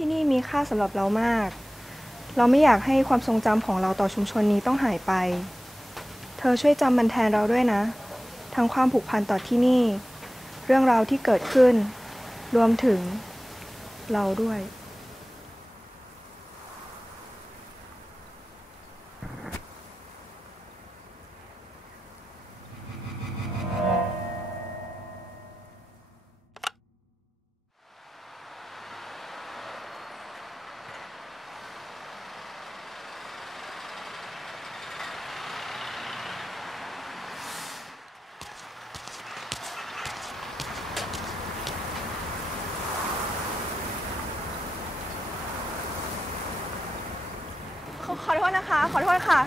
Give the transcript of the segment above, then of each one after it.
ที่นี่มีค่าสำหรับเรามาก เราไม่อยากให้ความทรงจำของเราต่อชุมชนนี้ต้องหายไป เธอช่วยจำมันแทนเราด้วยนะ ทั้งความผูกพันต่อที่นี่ เรื่องราวที่เกิดขึ้น รวมถึงเราด้วย ษนะคะ ขอโทษค่ะ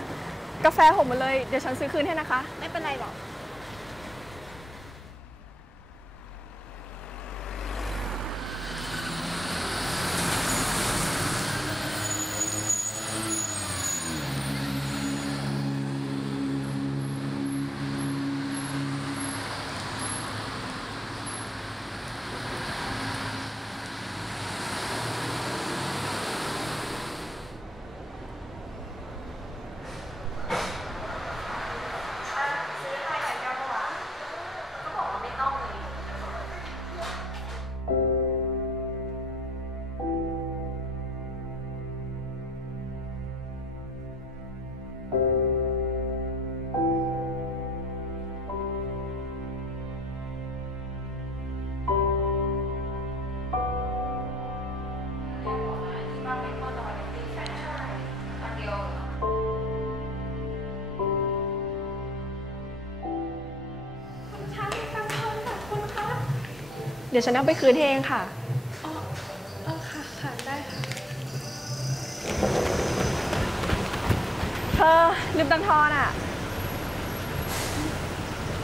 กาแฟหกหมดเลย เดี๋ยวฉันซื้อคืนให้นะคะ ไม่เป็นไรหรอก เดี๋ยวฉันเอาไปคืนให้เองค่ะเออค่ะค่ะได้ค่ะ เธอลืมตังทอนอะ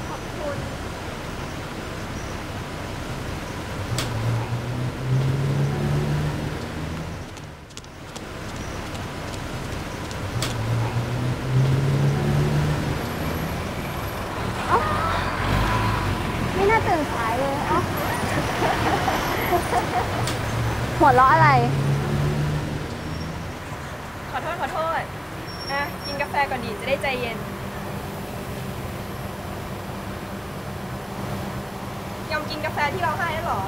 ขอบคุณ ไม่น่าตื่นสายเลยอะ หั วเราะอะไร ขอโทษขอโทษอะกินกาแฟก่อนดีจะได้ใจเย็น ยอมกินกาแฟที่เราให้แล้วเหรอ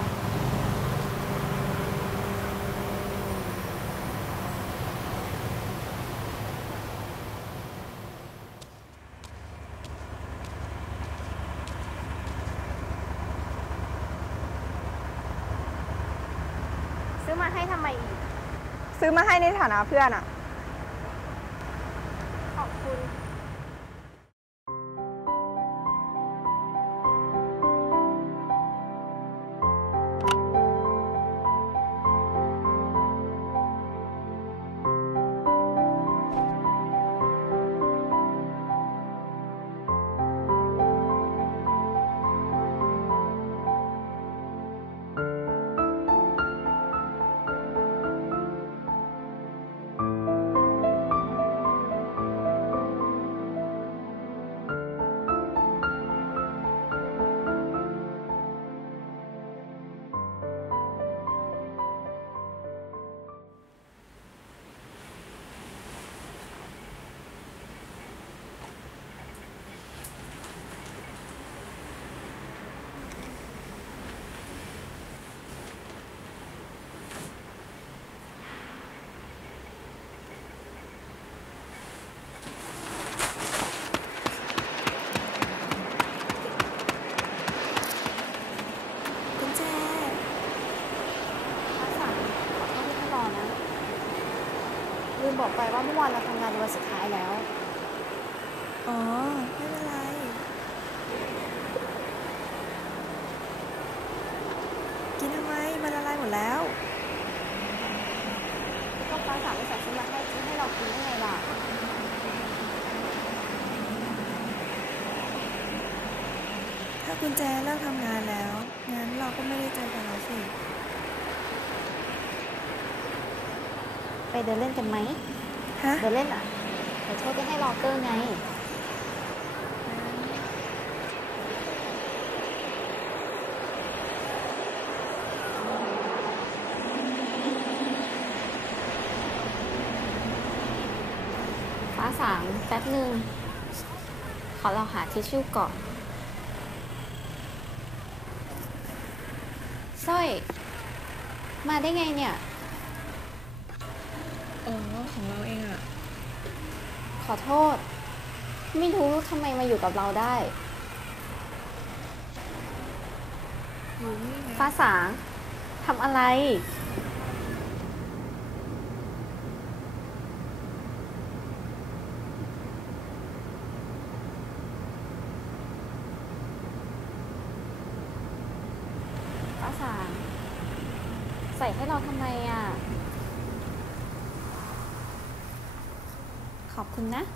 ซื้อมาให้ทำไมอีก ซื้อมาให้ในฐานะเพื่อนอะ มบอกไปว่าเมื่อวานเราทำงานในวันสุดท้ายแล้ว อ๋อ ไม่เป็นไร กินทำไม มันละลายหมดแล้ว ก็ฟ้าใสไม่ใส่ซื้อมาให้ซื้อให้เรากินได้ไงล่ะ ถ้ากุญแจเลิกทำงานแล้ว งั้นเราก็ไม่ได้เจอกันแล้วสิ ไปเดินเล่นกันไหม ฮะ เดินเล่นเหรอะขอโทษก็ให้รอเกอร์ไง ฟ้าสางแป๊บหนึ่ง ขอเราหาทิชชู่ก่อนสร้อย มาได้ไงเนี่ย อ๋อของเราเองอะขอโทษ ไม่รู้ทำไมมาอยู่กับเราได้อยู่นี่ไงฟ้าสางทำอะไร ฟ้าสางใส่ให้เราทำไมอะ ข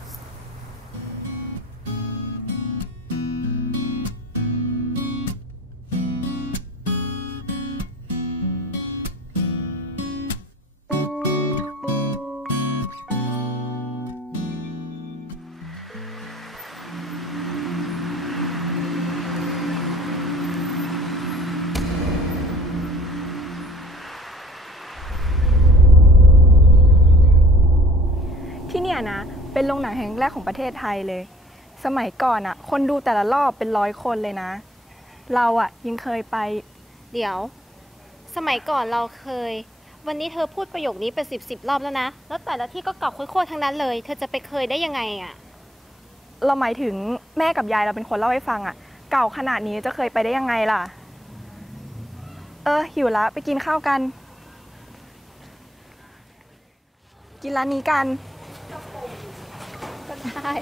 เป็นโรงหนังแห่งแรกของประเทศไทยเลย สมัยก่อนอะคนดูแต่ละรอบเป็นร้อยคนเลยนะ เราอะยังเคยไป เดี๋ยว สมัยก่อนเราเคย วันนี้เธอพูดประโยคนี้เป็นสิบสิบรอบแล้วนะ แล้วแต่ละที่ก็เก่าโคตรๆทั้งนั้นเลย เธอจะไปเคยได้ยังไงอะเราหมายถึงแม่กับยายเราเป็นคนเล่าให้ฟังอะเก่าขนาดนี้จะเคยไปได้ยังไงล่ะ เออหิวละไปกินข้าวกัน กินร้านนี้กัน ก็ได้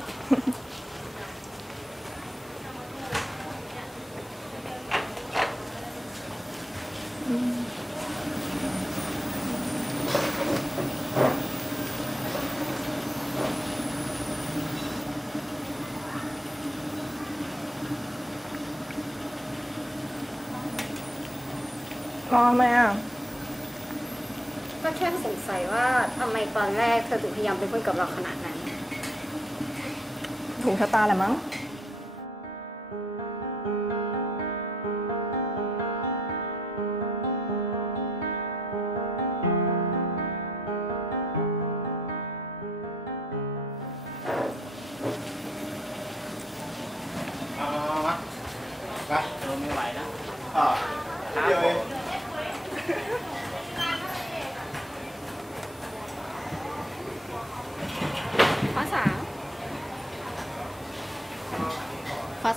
รอไหมอะ ก็แค่สงสัยว่าทำไมตอนแรกเธอถึงพยายามเป็นคนกับเราขนาดนั้น ถูกชะตาแหละมั้ง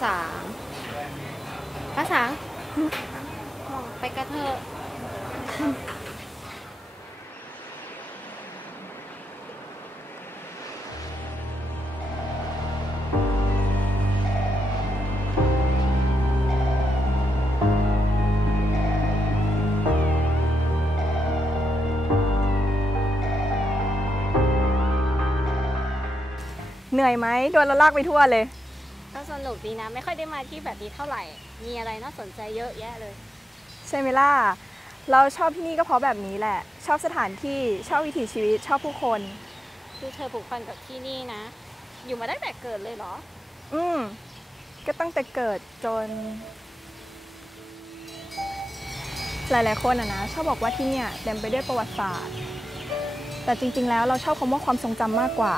สางฟ้าสางไปกันเถอะเหนื่อยไหมโดนเราลากไปทั่วเลย นุกดีนะ ไม่ค่อยได้มาที่แบบนี้เท่าไหร่ มีอะไรน่าสนใจเยอะแยะเลย ใช่ไหมล่ะ เราชอบที่นี่ก็เพราะแบบนี้แหละ ชอบสถานที่ ชอบวิถีชีวิต ชอบผู้คน คือเธอผูกพันกับที่นี่นะ อยู่มาได้แต่เกิดเลยเหรอ อืม ก็ตั้งแต่เกิดจน หลายๆคนอะนะ ชอบบอกว่าที่เนี่ยเต็มไปด้วยประวัติศาสตร์ แต่จริง ๆ แล้วเราชอบคำว่าความทรงจำมากกว่า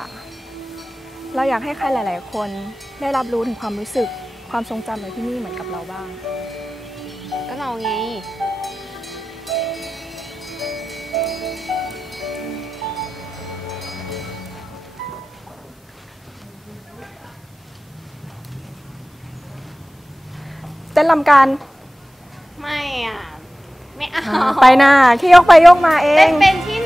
เราอยากให้ใครหลาย ๆ คนได้รับรู้ถึงความรู้สึกความทรงจำในที่นี่เหมือนกับเราบ้าง ก็เราไง เต้นลำกันไม่อะ ไม่เอา ไปหน้าแค่ยกไปยกมาเอเต้ง นเป็นที่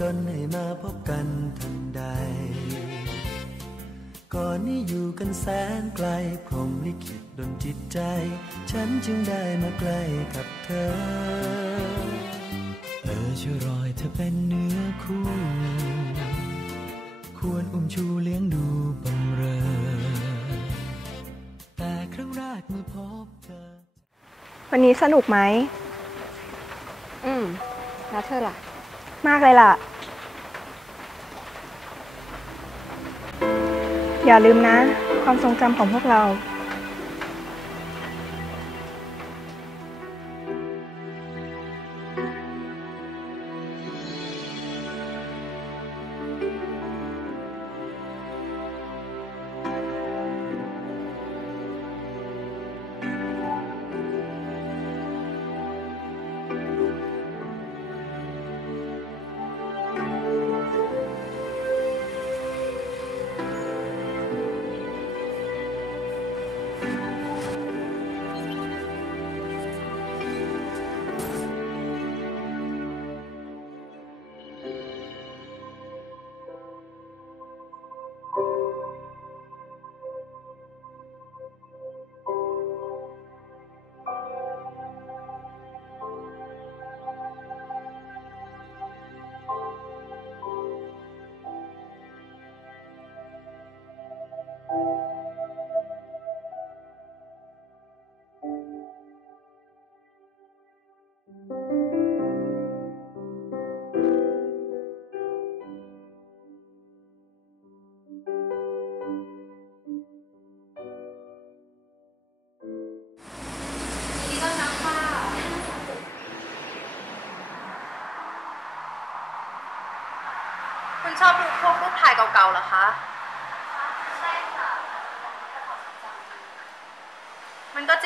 ดนให้มาพบกันทันใด ก่อนนี้อยู่กันแสนไกลพรหมลิขิตดนจิตใจ ฉันจึงได้มาใกล้กับเธอ เออช่วยรอยเธอเป็นเนื้อคู่ ควรอุ้มชูเลี้ยงดูบำเรอ แต่ครั้งแรกเมื่อพบเธอ วันนี้สนุกไหม อืม แล้วเธอล่ะ มากเลยล่ะ อย่าลืมนะ ความทรงจำของพวกเรา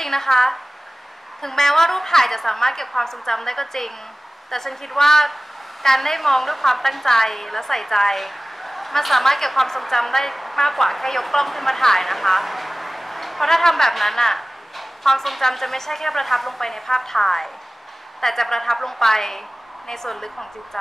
จริงนะคะ ถึงแม้ว่ารูปถ่ายจะสามารถเก็บความทรงจำได้ก็จริง แต่ฉันคิดว่าการได้มองด้วยความตั้งใจและใส่ใจ มันสามารถเก็บความทรงจำได้มากกว่าแค่ยกกล้องขึ้นมาถ่ายนะคะ เพราะถ้าทำแบบนั้นอะความทรงจำจะไม่ใช่แค่ประทับลงไปในภาพถ่าย แต่จะประทับลงไปในส่วนลึกของจิตใจ